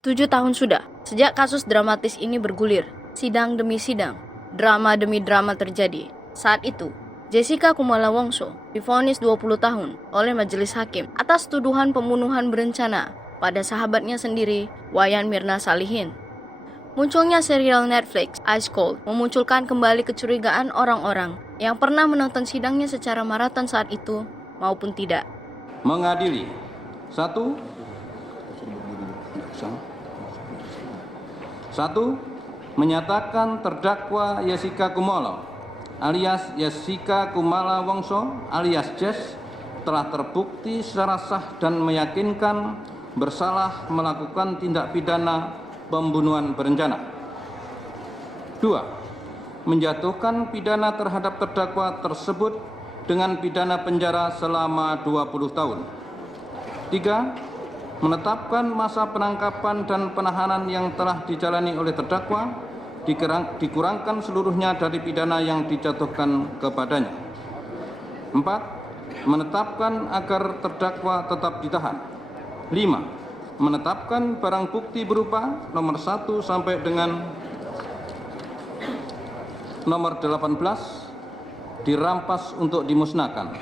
7 tahun sudah, sejak kasus dramatis ini bergulir. Sidang demi sidang, drama demi drama terjadi. Saat itu, Jessica Kumala Wongso divonis 20 tahun oleh majelis hakim atas tuduhan pembunuhan berencana pada sahabatnya sendiri, Wayan Mirna Salihin. Munculnya serial Netflix Ice Cold memunculkan kembali kecurigaan orang-orang yang pernah menonton sidangnya secara maraton saat itu maupun tidak. Mengadili. 1. Menyatakan terdakwa Jessica Kumala alias Jessica Kumala Wongso alias Jess telah terbukti secara sah dan meyakinkan bersalah melakukan tindak pidana pembunuhan berencana. 2. Menjatuhkan pidana terhadap terdakwa tersebut dengan pidana penjara selama 20 tahun. 3. Menetapkan masa penangkapan dan penahanan yang telah dijalani oleh terdakwa dikurangkan seluruhnya dari pidana yang dijatuhkan kepadanya. 4. Menetapkan agar terdakwa tetap ditahan. 5. Menetapkan barang bukti berupa nomor 1 sampai dengan nomor 18 dirampas untuk dimusnahkan.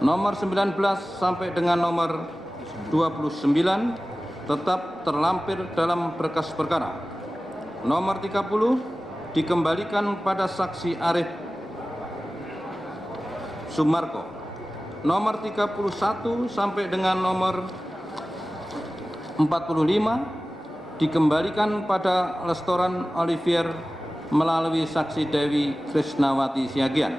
Nomor 19 sampai dengan nomor 29 tetap terlampir dalam berkas perkara. Nomor 30 dikembalikan pada saksi Arif Sumarko. Nomor 31 sampai dengan nomor 45 dikembalikan pada restoran Olivier melalui saksi Dewi Krisnawati Siagian.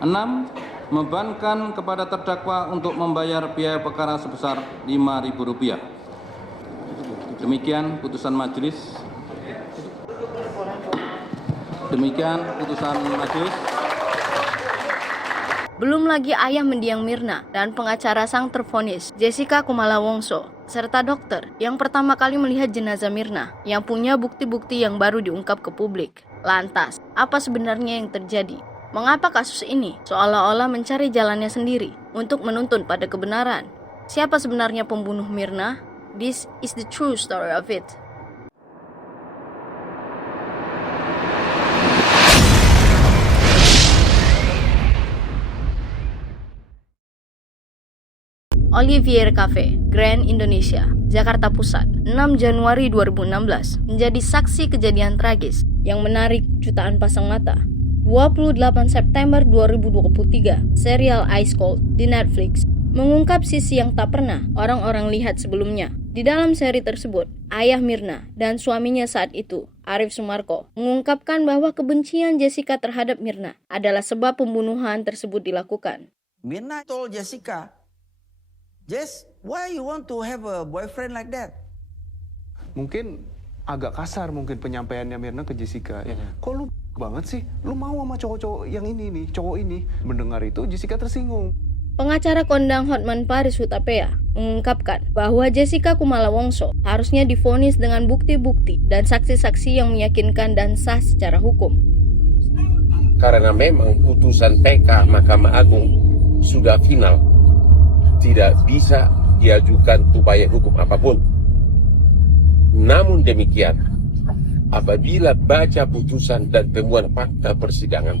6. Membebankan kepada terdakwa untuk membayar biaya perkara sebesar Rp5.000. Demikian putusan majelis. Belum lagi ayah mendiang Mirna dan pengacara sang tervonis, Jessica Kumala Wongso, serta dokter yang pertama kali melihat jenazah Mirna yang punya bukti-bukti yang baru diungkap ke publik. Lantas, apa sebenarnya yang terjadi? Mengapa kasus ini seolah-olah mencari jalannya sendiri untuk menuntun pada kebenaran? Siapa sebenarnya pembunuh Mirna? This is the true story of it. Olivier Cafe, Grand Indonesia, Jakarta Pusat, 6 Januari 2016, menjadi saksi kejadian tragis yang menarik jutaan pasang mata. 28 September 2023, serial Ice Cold di Netflix mengungkap sisi yang tak pernah orang-orang lihat sebelumnya. Di dalam seri tersebut, ayah Mirna dan suaminya saat itu, Arif Sumarko, mengungkapkan bahwa kebencian Jessica terhadap Mirna adalah sebab pembunuhan tersebut dilakukan. Mirna told Jessica, "Jess, why you want to have a boyfriend like that?" Mungkin agak kasar mungkin penyampaiannya Mirna ke Jessica. Ya, kok lu banget sih? Lu mau sama cowok-cowok yang ini nih, cowok ini. Mendengar itu Jessica tersinggung. Pengacara kondang Hotman Paris Hutapea mengungkapkan bahwa Jessica Kumala Wongso harusnya divonis dengan bukti-bukti dan saksi-saksi yang meyakinkan dan sah secara hukum. Karena memang putusan PK Mahkamah Agung sudah final, tidak bisa diajukan upaya hukum apapun. Namun demikian, apabila baca putusan dan temuan fakta persidangan,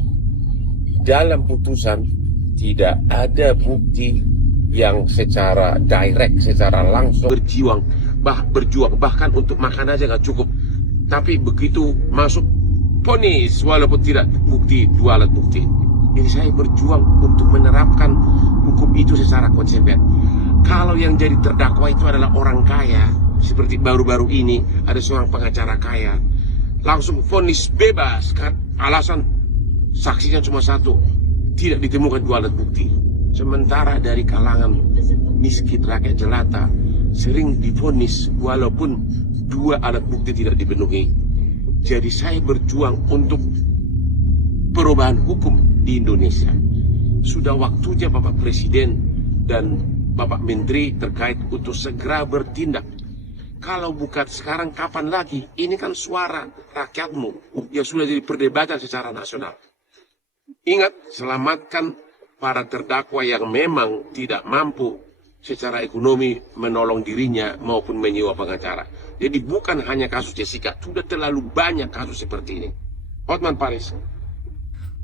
dalam putusan tidak ada bukti yang secara direct, secara langsung berjuang, bahkan untuk makan aja nggak cukup. Tapi begitu masuk vonis, walaupun tidak bukti, 2 alat bukti. Jadi saya berjuang untuk menerapkan hukum itu secara konsisten. Kalau yang jadi terdakwa itu adalah orang kaya, seperti baru-baru ini ada seorang pengacara kaya, langsung vonis bebas kan, alasan saksinya cuma 1, tidak ditemukan 2 alat bukti. Sementara dari kalangan miskin rakyat jelata sering divonis walaupun 2 alat bukti tidak dipenuhi. Jadi saya berjuang untuk perubahan hukum di Indonesia. Sudah waktunya Bapak Presiden dan Bapak Menteri terkait untuk segera bertindak. Kalau bukan sekarang, kapan lagi? Ini kan suara rakyatmu yang sudah jadi perdebatan secara nasional. Ingat, selamatkan para terdakwa yang memang tidak mampu secara ekonomi menolong dirinya maupun menyewa pengacara. Jadi bukan hanya kasus Jessica, sudah terlalu banyak kasus seperti ini. Hotman Paris.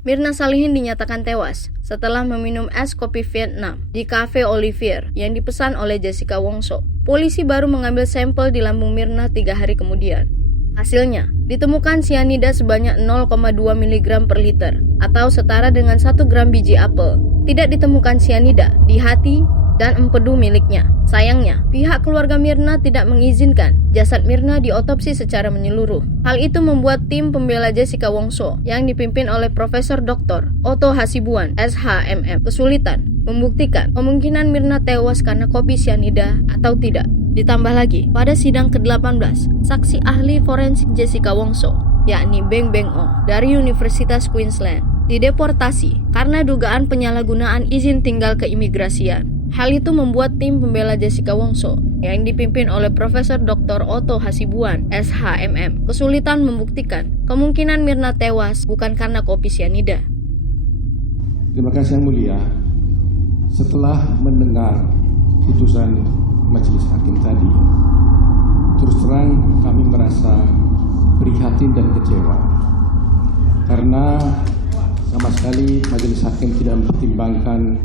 Mirna Salihin dinyatakan tewas setelah meminum es kopi Vietnam di Cafe Olivier yang dipesan oleh Jessica Wongso. Polisi baru mengambil sampel di lambung Mirna 3 hari kemudian. Hasilnya, ditemukan sianida sebanyak 0,2 mg per liter atau setara dengan 1 gram biji apel. Tidak ditemukan sianida di hati dan empedu miliknya. Sayangnya, pihak keluarga Mirna tidak mengizinkan jasad Mirna diotopsi secara menyeluruh. Hal itu membuat tim pembela Jessica Wongso yang dipimpin oleh Profesor Dr. Otto Hasibuan, SHMM, kesulitan membuktikan kemungkinan Mirna tewas karena kopi sianida atau tidak. Ditambah lagi, pada sidang ke-18, saksi ahli forensik Jessica Wongso, yakni Beng Beng Ong dari Universitas Queensland, dideportasi karena dugaan penyalahgunaan izin tinggal keimigrasian. Hal itu membuat tim pembela Jessica Wongso yang dipimpin oleh Profesor Dr. Otto Hasibuan, SHMM, kesulitan membuktikan kemungkinan Mirna tewas bukan karena kopi sianida. Terima kasih Yang Mulia. Setelah mendengar putusan majelis hakim tadi, terus terang kami merasa prihatin dan kecewa karena sama sekali majelis hakim tidak mempertimbangkan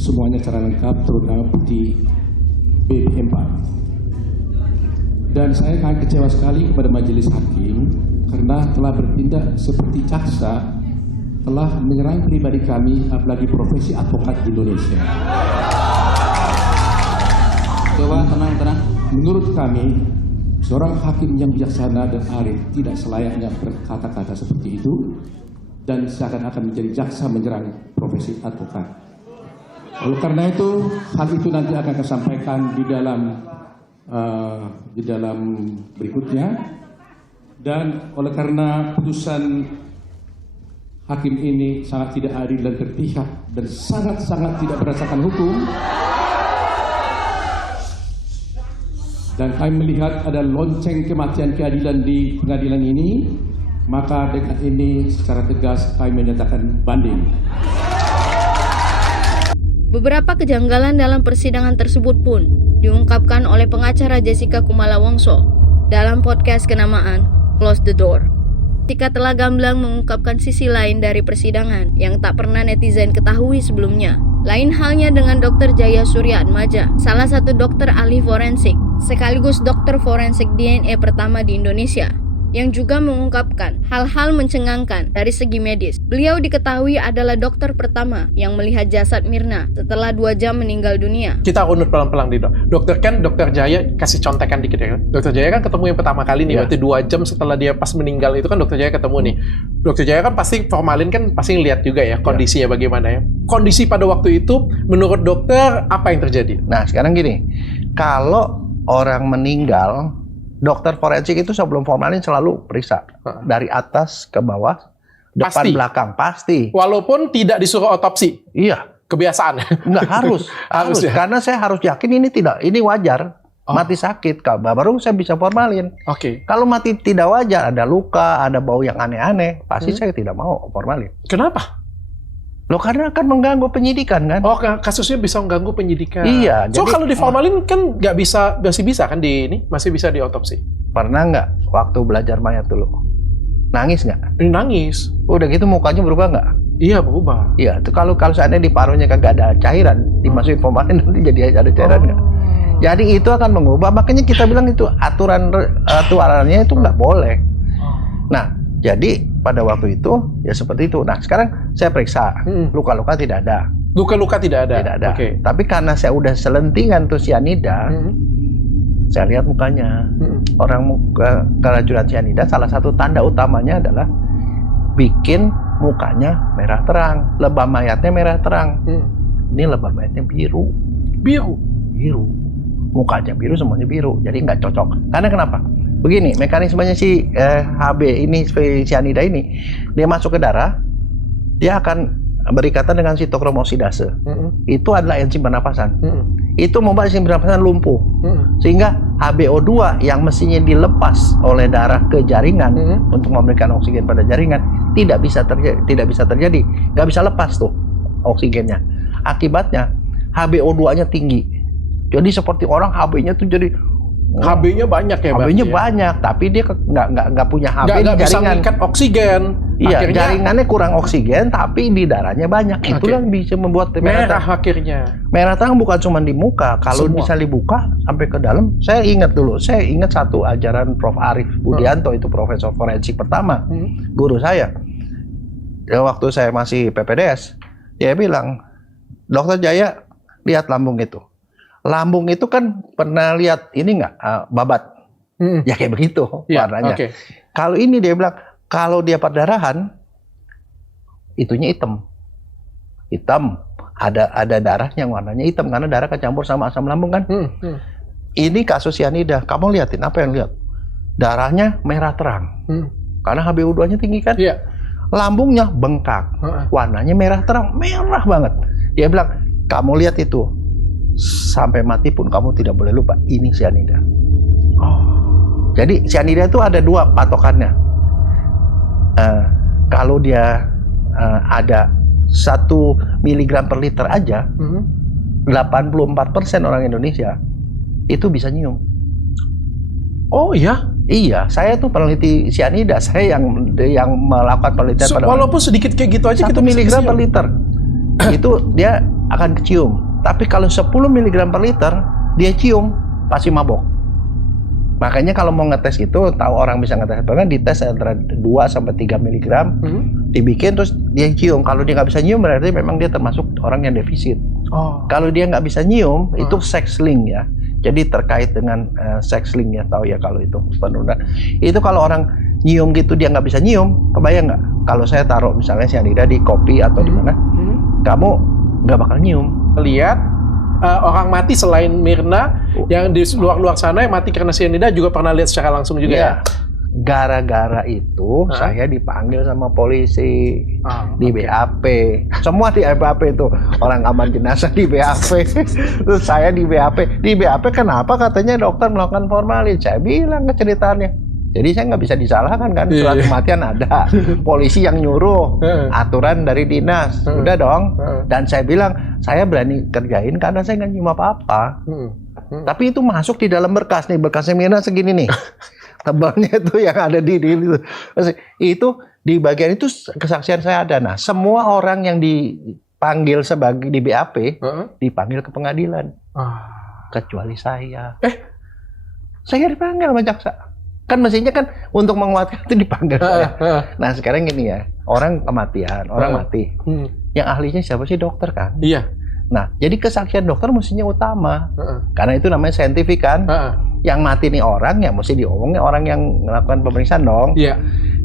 semuanya secara lengkap, terutama bukti BB4. Dan saya sangat kecewa sekali kepada majelis hakim karena telah bertindak seperti jaksa, telah menyerang pribadi kami, apalagi profesi advokat Indonesia. Coba tenang. Menurut kami, seorang hakim yang bijaksana dan arif tidak selayaknya berkata-kata seperti itu dan seakan-akan menjadi jaksa menyerang profesi advokat. Oleh karena itu, hal itu nanti akan saya sampaikan di dalam berikutnya. Dan oleh karena putusan hakim ini sangat tidak adil dan berpihak dan sangat-sangat tidak berdasarkan hukum, dan kami melihat ada lonceng kematian keadilan di pengadilan ini, maka dengan ini secara tegas kami menyatakan banding. Beberapa kejanggalan dalam persidangan tersebut pun diungkapkan oleh pengacara Jessica Kumala Wongso dalam podcast kenamaan Close the Door. Jessica telah gamblang mengungkapkan sisi lain dari persidangan yang tak pernah netizen ketahui sebelumnya. Lain halnya dengan Dr. Jaya Surya Atmaja, salah satu dokter ahli forensik, sekaligus dokter forensik DNA pertama di Indonesia, yang juga mengungkapkan hal-hal mencengangkan dari segi medis. Beliau diketahui adalah dokter pertama yang melihat jasad Mirna setelah 2 jam meninggal dunia. Kita unut pelan-pelan di dokter Jaya kasih contekan dikit ya. Dokter Jaya kan ketemu yang pertama kali nih, berarti 2 jam setelah dia pas meninggal itu kan Dokter Jaya ketemu nih. Dokter Jaya kan pasti formalin kan pasti ngeliat juga ya kondisinya bagaimana ya. Kondisi pada waktu itu menurut dokter apa yang terjadi? Nah sekarang gini, kalau orang meninggal, dokter forensik itu sebelum formalin selalu periksa dari atas ke bawah, depan Pasti. belakang, pasti. Walaupun tidak disuruh otopsi. Iya. Kebiasaan. Enggak harus, harus ya? karena saya harus yakin ini wajar. Mati sakit, baru saya bisa formalin. Oke. Kalau mati tidak wajar, ada luka, ada bau yang aneh-aneh, pasti saya tidak mau formalin. Kenapa? Loh karena akan mengganggu penyidikan kan? Oh, kasusnya bisa mengganggu penyidikan. Iya. So jadi, kalau diformalin kan nggak bisa, masih bisa kan masih bisa diotopsi. Pernah nggak waktu belajar mayat dulu? Nangis nggak? Nangis. Udah gitu mukanya berubah nggak? Iya, berubah. Iya, itu kalau seandainya di parunya kagak ada cairan, dimasukin formalin nanti jadi ada cairan nggak? Jadi itu akan mengubah. Makanya kita bilang itu aturannya itu nggak boleh. Nah, jadi pada waktu itu ya seperti itu. Nah, sekarang saya periksa luka-luka tidak ada. Luka-luka tidak ada. Tidak ada. Oke. Tapi karena saya udah selentingan tuh sianida, saya lihat mukanya. Orang keracunan sianida salah satu tanda utamanya adalah bikin mukanya merah terang, lebam mayatnya merah terang. Ini lebam mayatnya biru. Biru. Mukanya biru, semuanya biru. Jadi nggak cocok. Karena kenapa? Begini, mekanismenya si HB ini, sianida ini, dia masuk ke darah, dia akan berikatan dengan sitokromoksidase. Itu adalah enzim pernapasan. Itu membuat enzim pernapasan lumpuh. Sehingga HbO2 yang mestinya dilepas oleh darah ke jaringan untuk memberikan oksigen pada jaringan tidak bisa terjadi. Nggak bisa lepas tuh oksigennya. Akibatnya HbO2-nya tinggi. Jadi seperti orang HB-nya tuh jadi HB-nya banyak ya, HB-nya ya? banyak, tapi dia nggak punya HB Nggak di bisa jaringan. mengikat oksigen. Iya, Akhirnya jaringannya kurang oksigen, tapi di darahnya banyak. Itulah yang bisa membuat merah terang. akhirnya. Merah terang bukan cuma di muka, kalau Semua. bisa dibuka sampai ke dalam. Saya ingat satu ajaran Prof. Arif Budianto, itu profesor forensik pertama, guru saya. Ya, waktu saya masih PPDS, dia bilang, Dokter Jaya, lihat lambung itu. Lambung itu kan pernah lihat ini nggak, babat? Ya kayak begitu warnanya. Okay. Kalau ini dia bilang, kalau dia perdarahan, itunya hitam. Ada darah yang warnanya hitam karena darah kecampur sama asam lambung kan. Ini kasus cyanida. Kamu liatin apa yang lihat? Darahnya merah terang. Karena HbO2-nya tinggi kan. Iya. Lambungnya bengkak. Warnanya merah terang, merah banget. Dia bilang, kamu lihat itu. Sampai mati pun kamu tidak boleh lupa ini cyanida. Jadi cyanida itu ada dua patokannya. Kalau dia ada 1 miligram per liter aja, 84% orang Indonesia itu bisa nyium. Oh iya? Iya, saya tuh peneliti cyanida, saya yang melakukan penelitian pada walaupun sedikit kayak gitu aja 1 kita bisa miligram per kecium. liter itu dia akan kecium. Tapi kalau 10 miligram per liter dia cium, pasti mabok. Makanya kalau mau ngetes gitu, tahu orang bisa ngetes apa kan, dites antara 2 sampai 3 miligram, dibikin terus dia cium. Kalau dia nggak bisa nyium berarti memang dia termasuk orang yang defisit. Kalau dia nggak bisa nyium, itu sex link ya. Jadi terkait dengan sex link ya, tahu ya kalau itu penurunan. Itu kalau orang nyium gitu dia nggak bisa nyium, kebayang nggak? Kalau saya taruh misalnya cyanida di kopi atau di mana, kamu nggak bakal nyium. Lihat orang mati selain Mirna yang di luar sana yang mati karena cyanida juga pernah lihat secara langsung juga ya. Gara-gara itu saya dipanggil sama polisi di BAP. Semua di BAP itu orang aman jenazah di BAP. Terus saya di BAP. Di BAP kenapa katanya dokter melakukan formalin? Saya bilang ke ceritanya. Jadi saya nggak bisa disalahkan kan, surat kematian ada, polisi yang nyuruh, aturan dari dinas, udah dong. Dan saya bilang saya berani kerjain karena saya nggak nyium apa-apa. Tapi itu masuk di dalam berkas nih, berkasnya Mirna segini nih, tebalnya itu yang ada di itu di bagian itu kesaksian saya ada. Nah, semua orang yang dipanggil sebagai di BAP dipanggil ke pengadilan, kecuali saya. Saya dipanggil sama jaksa. Kan mestinya kan untuk menguatkan itu dipanggil saya. Nah sekarang gini ya, orang kematian, orang mati. Yang ahlinya siapa sih? Dokter kan? Iya. Nah jadi kesaksian dokter mestinya utama. Karena itu namanya saintifik kan. Yang mati nih orang, ya mesti diomongnya orang yang melakukan pemeriksaan dong. Iya.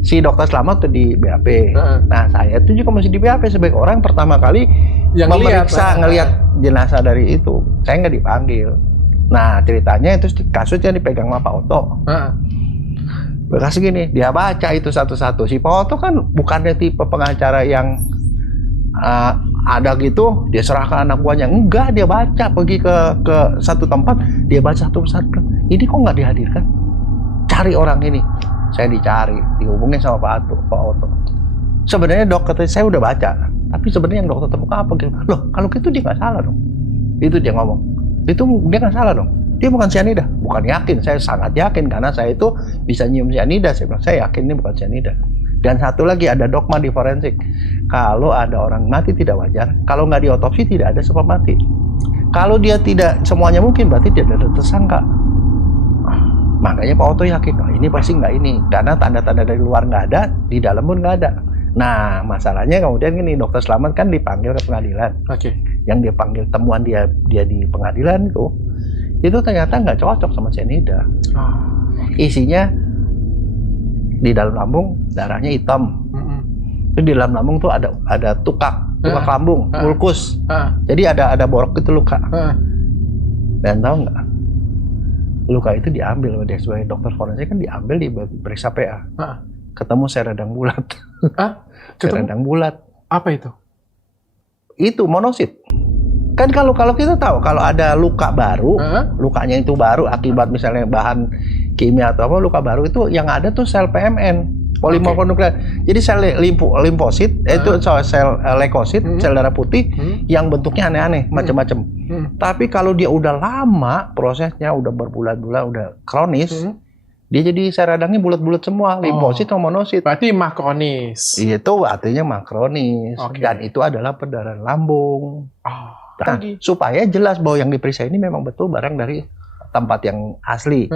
Si dokter selamat tuh di BAP. Nah saya tuh juga mesti di BAP sebagai orang pertama kali yang memeriksa, ngelihat jenazah dari itu. Saya nggak dipanggil. Nah ceritanya itu kasusnya dipegang sama Pak Oto. Bekas gini, dia baca itu satu-satu. Si Pak Oto kan bukannya tipe pengacara yang ada gitu, dia serahkan anak buahnya. Enggak, dia baca, pergi ke satu tempat, dia baca satu-satu. Ini kok nggak dihadirkan? Cari orang ini. Saya dicari, dihubungin sama Pak Oto. Sebenarnya dokter saya udah baca, tapi sebenarnya yang dokter temukan apa gitu. Loh, kalau gitu dia nggak salah dong. Itu dia ngomong. Itu dia nggak salah dong. Dia bukan cyanida, bukan yakin, saya sangat yakin karena saya itu bisa nyium cyanida. Saya bilang, saya yakin ini bukan cyanida. Dan satu lagi ada dogma di forensik, kalau ada orang mati tidak wajar, kalau nggak diotopsi tidak ada sebab mati. Kalau dia tidak semuanya mungkin, berarti dia ada tersangka. Makanya Pak Oto yakin, oh, ini pasti nggak ini, karena tanda-tanda dari luar nggak ada, di dalam pun nggak ada. Nah masalahnya kemudian gini, dokter Slamet kan dipanggil ke pengadilan. Yang dia panggil temuan dia di pengadilan itu ternyata nggak cocok sama cyanida. Isinya di dalam lambung darahnya hitam. Itu di dalam lambung tuh ada tukak lambung, ulkus. Jadi ada borok itu luka. Dan tahu nggak? Luka itu diambil dia sebagai dokter forensik kan diambil diperiksa PA. Ketemu seradang bulat. Seradang bulat. Apa itu? Itu monosit. Kan kalau kita tahu kalau ada luka baru, lukanya itu baru akibat misalnya bahan kimia atau apa, luka baru itu yang ada tuh sel PMN. Polimonuklear. Jadi sel limfosit itu sel leukosit, sel darah putih yang bentuknya aneh-aneh, macam-macam. Tapi kalau dia udah lama prosesnya, udah berbulan-bulan, udah kronis, dia jadi sel radangnya bulat-bulat semua, limfosit sama monosit. Berarti makronis. Itu artinya makronis. Dan itu adalah perdarahan lambung. Nah, supaya jelas bahwa yang diperiksa ini memang betul barang dari tempat yang asli.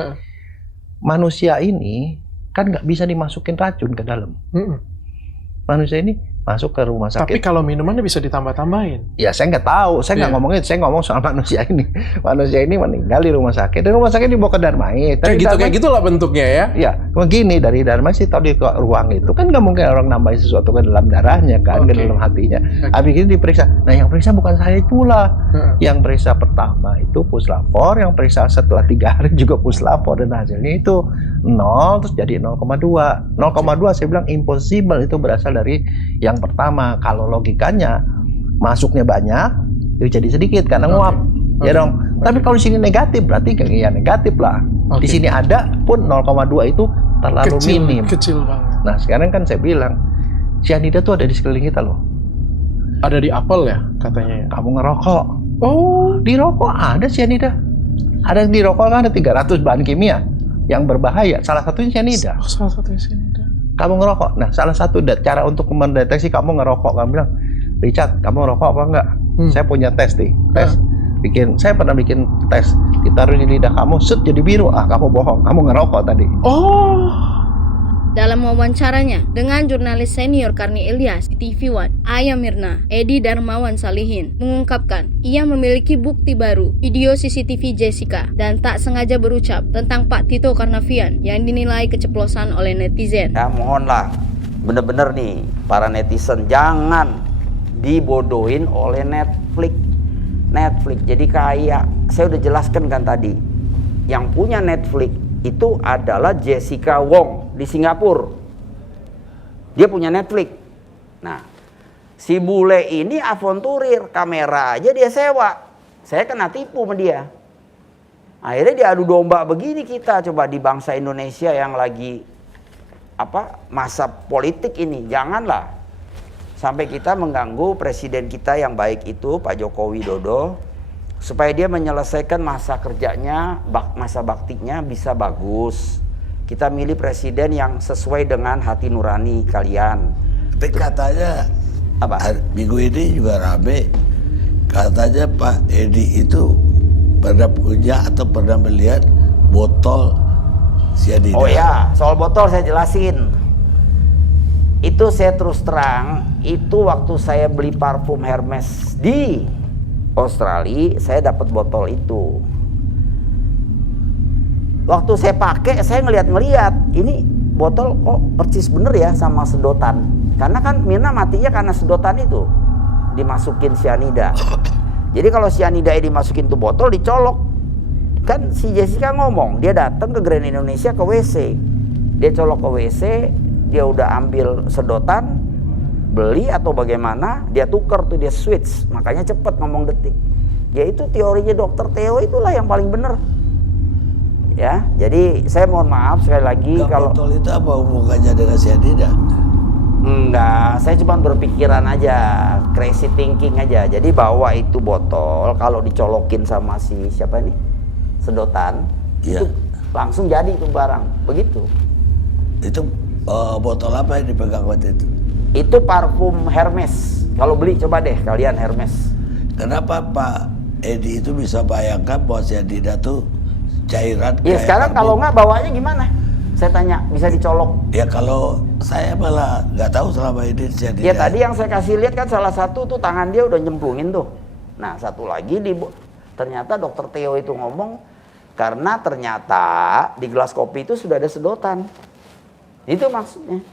Manusia ini kan nggak bisa dimasukin racun ke dalam. Manusia ini masuk ke rumah sakit. Tapi kalau minumannya bisa ditambah-tambahin. Ya saya nggak tahu, saya nggak ngomongin, saya ngomong soal manusia ini. Manusia ini meninggal di rumah sakit, dan rumah sakit dibawa ke Darmais. Kayak gitulah bentuknya ya. Ya, begini dari Darmais sih tahu di ruang itu kan nggak mungkin orang nambahin sesuatu ke dalam darahnya kan, ke dalam hatinya. Habis itu diperiksa. Nah yang periksa bukan saya itulah. Yang periksa pertama itu puslapor, yang periksa setelah 3 hari juga puslapor, dan hasilnya itu 0 terus jadi 0,2. 0,2 saya bilang impossible, itu berasal dari yang pertama. Kalau logikanya masuknya banyak, itu jadi sedikit karena nguap, ya dong. Tapi kalau di sini negatif berarti ya negatif lah. Di sini ada pun 0,2 itu terlalu minim. Kecil banget. Nah sekarang kan saya bilang cyanida tuh ada di sekeliling kita loh. Ada di apel ya katanya ya. Kamu ngerokok. Oh, di rokok ada cyanida. Ada di rokok kan ada 300 bahan kimia yang berbahaya. Salah satunya cyanida. Salah satunya cyanida. Kamu ngerokok. Nah, salah satu cara untuk mendeteksi kamu ngerokok, kamu bilang, Richard, kamu ngerokok apa enggak? Saya punya tes nih. Saya pernah bikin tes. Ditaruh di lidah kamu, set jadi biru. Kamu bohong. Kamu ngerokok tadi. Dalam wawancaranya dengan jurnalis senior Karni Ilyas di TV One, Ayah Mirna, Edi Darmawan Salihin mengungkapkan ia memiliki bukti baru video CCTV Jessica dan tak sengaja berucap tentang Pak Tito Karnavian yang dinilai keceplosan oleh netizen. Ya mohonlah, bener-bener nih para netizen jangan dibodohin oleh Netflix. Jadi kayak saya udah jelaskan kan tadi, yang punya Netflix itu adalah Jessica Wong di Singapura. Dia punya Netflix. Nah, si bule ini avanturir, kamera aja dia sewa. Saya kena tipu sama dia. Akhirnya diadu domba begini kita, coba di bangsa Indonesia yang lagi masa politik ini. Janganlah sampai kita mengganggu presiden kita yang baik itu, Pak Joko Widodo, supaya dia menyelesaikan masa kerjanya, masa baktinya bisa bagus. Kita milih presiden yang sesuai dengan hati nurani kalian. Tapi katanya minggu ini juga rame, katanya Pak Edi itu pernah punya atau pernah melihat botol cyanida. Oh ya, soal botol saya jelasin. Itu saya terus terang, itu waktu saya beli parfum Hermes di Australia, saya dapat botol itu. Waktu saya pakai, saya ngeliat ini botol kok persis bener ya sama sedotan. Karena kan Mirna matinya karena sedotan itu dimasukin cyanida. Jadi kalau cyanida dimasukin tuh botol dicolok. Kan si Jessica ngomong, dia datang ke Grand Indonesia ke WC. Dia colok ke WC, dia udah ambil sedotan, beli atau bagaimana, dia tuker tuh, dia switch. Makanya cepet ngomong detik. Ya itu teorinya Dr. Theo itulah yang paling bener. Ya, jadi saya mohon maaf sekali lagi kalau botol itu apa hubungannya dengan cyanida? Enggak, saya cuma berpikiran aja, crazy thinking aja. Jadi bahwa itu botol kalau dicolokin sama si siapa nih, sedotan, itu langsung jadi itu barang, begitu. Itu botol apa yang dipegang waktu itu? Itu parfum Hermes. Kalau beli coba deh kalian Hermes. Kenapa Pak Edi itu bisa bayangkan bahwa cyanida tuh cairan? Ya sekarang kalau nggak bawanya gimana? Saya tanya, bisa dicolok? Ya kalau saya malah nggak tahu selama ini cyanida. Ya tadi yang saya kasih lihat kan salah satu tuh tangan dia udah nyemplungin tuh. Nah satu lagi ternyata Dr. Theo itu ngomong karena ternyata di gelas kopi itu sudah ada sedotan. Itu maksudnya.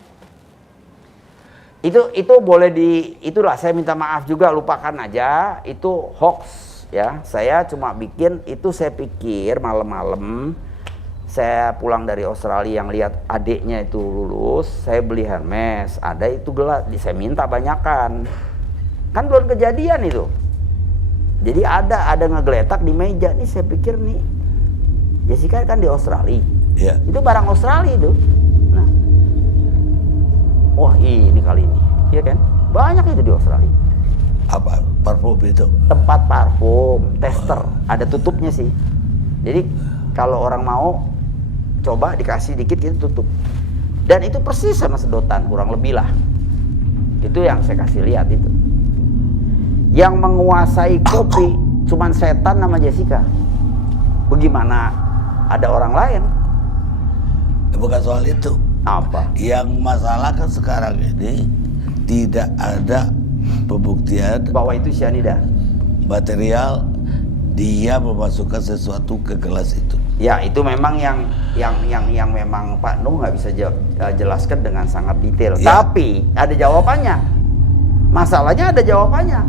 Itu boleh itulah saya minta maaf juga, lupakan aja, itu hoax. Ya, saya cuma bikin itu, saya pikir malam-malam saya pulang dari Australia yang lihat adiknya itu lulus, saya beli Hermes, ada itu gelas, saya minta banyakan. Kan belum kejadian itu. Jadi ada ngegeletak di meja nih, saya pikir nih Jessica kan di Australia. Yeah. Itu barang Australia itu. Nah, wah ini kali ini, iya kan? Banyak itu di Australia. Apa parfum itu? Tempat parfum, tester, ada tutupnya sih. Jadi kalau orang mau coba dikasih dikit kita tutup. Dan itu persis sama sedotan, kurang lebih lah. Itu yang saya kasih lihat itu. Yang menguasai kopi cuman setan nama Jessica. Bagaimana ada orang lain? Bukan soal itu. Apa? Yang masalah kan sekarang ini tidak ada pembuktian bahwa itu cyanida. Material dia memasukkan sesuatu ke gelas itu. Ya itu memang yang memang Pak Nuh nggak bisa jelaskan dengan sangat detail. Ya. Tapi ada jawabannya. Masalahnya ada jawabannya.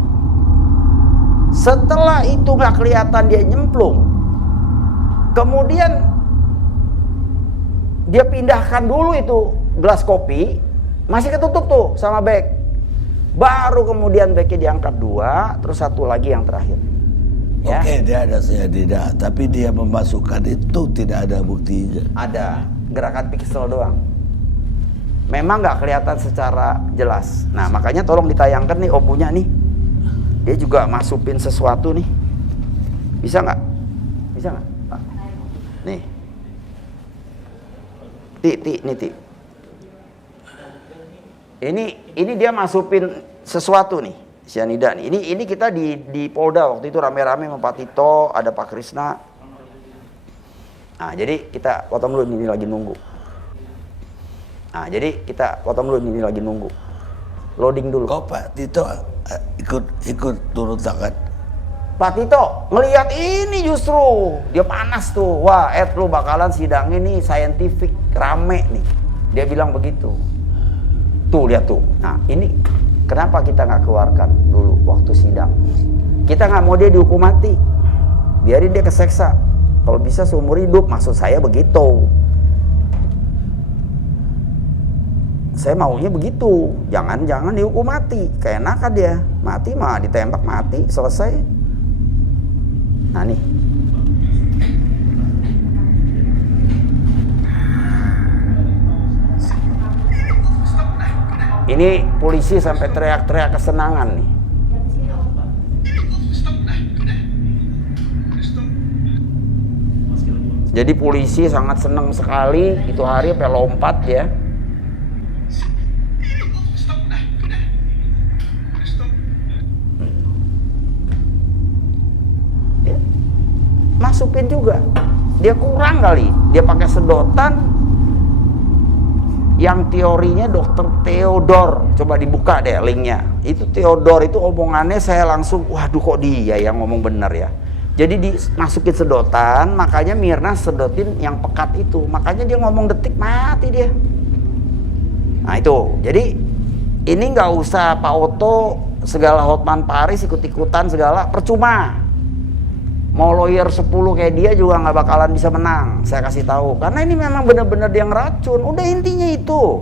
Setelah itu nggak kelihatan dia nyemplung, kemudian dia pindahkan dulu itu gelas kopi, masih ketutup tuh sama bag. Baru kemudian bagnya diangkat 2, terus satu lagi yang terakhir. Ya. Oke, dia ada cyanida, tapi dia memasukkan itu tidak ada buktinya. Ada gerakan pixel doang. Memang nggak kelihatan secara jelas. Nah makanya tolong ditayangkan nih punya nih. Dia juga masukin sesuatu nih. Bisa nggak? Bisa nggak? Nih. Ti. Ini dia masukin sesuatu nih, cyanida nih. Ini kita di Polda waktu itu rame-rame sama Pak Tito, ada Pak Krisna. Nah, jadi kita potong dulu ini lagi nunggu. Loading dulu. Kok Pak Tito ikut turun tangan? Pak Tito ngelihat ini justru dia panas tuh. Wah, lu bakalan sidang ini scientific rame nih. Dia bilang begitu. Tuh lihat tuh. Nah ini kenapa kita nggak keluarkan dulu waktu sidang? Kita nggak mau dia dihukum mati. Biarin dia keseksa. Kalau bisa seumur hidup. Maksud saya begitu. Saya maunya begitu. Jangan dihukum mati. Keenakan dia. Mati mah ditembak mati. Selesai. Nah nih. Ini polisi sampai teriak-teriak kesenangan nih. Jadi polisi sangat senang sekali itu hari sampai lompat ya. Masukin juga. Dia kurang kali. Dia pakai sedotan yang teorinya Dr. Theodore. Coba dibuka deh linknya. Itu Theodore itu omongannya saya langsung, waduh kok dia yang ngomong bener ya. Jadi dimasukin sedotan, makanya Mirna sedotin yang pekat itu. Makanya dia ngomong detik mati dia. Nah itu, jadi ini nggak usah Pak Oto segala Hotman Paris ikut-ikutan segala, percuma. Mau lawyer 10 kayak dia juga nggak bakalan bisa menang. Saya kasih tahu, karena ini memang benar-benar dia ngeracun. Udah intinya itu.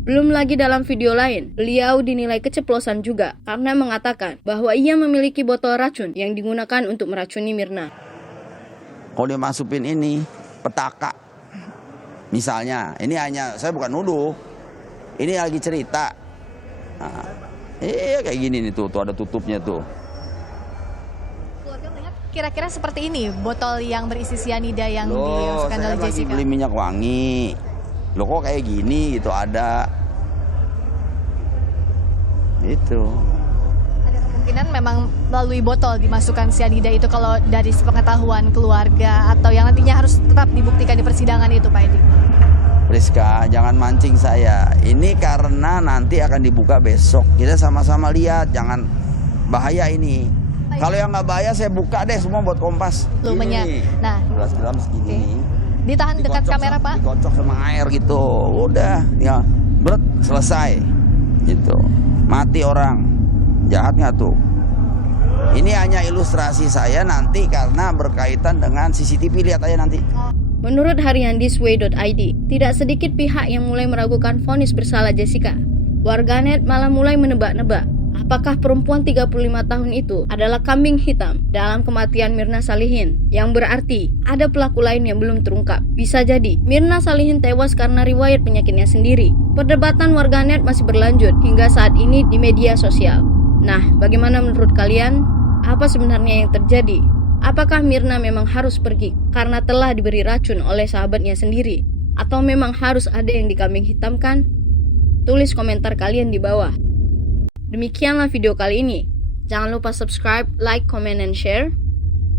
Belum lagi dalam video lain, beliau dinilai keceplosan juga karena mengatakan bahwa ia memiliki botol racun yang digunakan untuk meracuni Mirna. Kalau dia masukin ini petaka, misalnya, ini hanya saya bukan nuduh, ini lagi cerita. Nah, kayak gini nih tuh ada tutupnya tuh. Kira-kira seperti ini botol yang berisi cyanida yang dimasukkan oleh Jessica. Saya lagi beli minyak wangi. Loh kok kayak gini gitu ada. Itu. Ada kemungkinan memang melalui botol dimasukkan cyanida itu kalau dari sepengetahuan keluarga atau yang nantinya harus tetap dibuktikan di persidangan itu Pak Edi. Priska, jangan mancing saya. Ini karena nanti akan dibuka besok. Kita sama-sama lihat, jangan bahaya ini. Kalau yang nggak bahaya saya buka deh semua buat Kompas. Lumenya. Nah, 12 gram segini. Ditahan dekat kamera Pak. Dikocok sama air gitu. Udah, ya berat selesai. Gitu. Mati orang. Jahat nggak tuh? Ini hanya ilustrasi saya nanti karena berkaitan dengan CCTV, lihat aja nanti. Menurut harian thisway.id, tidak sedikit pihak yang mulai meragukan vonis bersalah Jessica. Warganet malah mulai menebak-nebak apakah perempuan 35 tahun itu adalah kambing hitam dalam kematian Mirna Salihin, yang berarti ada pelaku lain yang belum terungkap. Bisa jadi Mirna Salihin tewas karena riwayat penyakitnya sendiri. Perdebatan warganet masih berlanjut hingga saat ini di media sosial. Nah, bagaimana menurut kalian? Apa sebenarnya yang terjadi? Apakah Mirna memang harus pergi karena telah diberi racun oleh sahabatnya sendiri? Atau memang harus ada yang dikambing hitamkan? Tulis komentar kalian di bawah. Demikianlah video kali ini. Jangan lupa subscribe, like, comment, and share.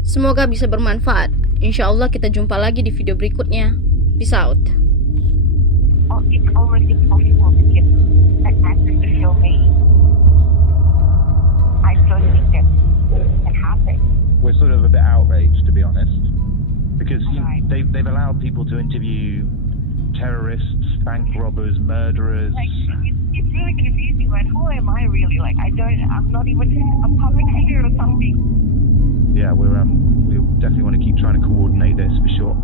Semoga bisa bermanfaat. Insya Allah kita jumpa lagi di video berikutnya. Peace out. It's almost impossible to get an actor to show me. I don't think that can happen. We're sort of a bit outraged, to be honest, because they've allowed people to interview terrorists, bank robbers, murderers. Like, it's really confusing. Like, who am I really? Like, I'm not even a public figure or something. Yeah, we definitely want to keep trying to coordinate this for sure.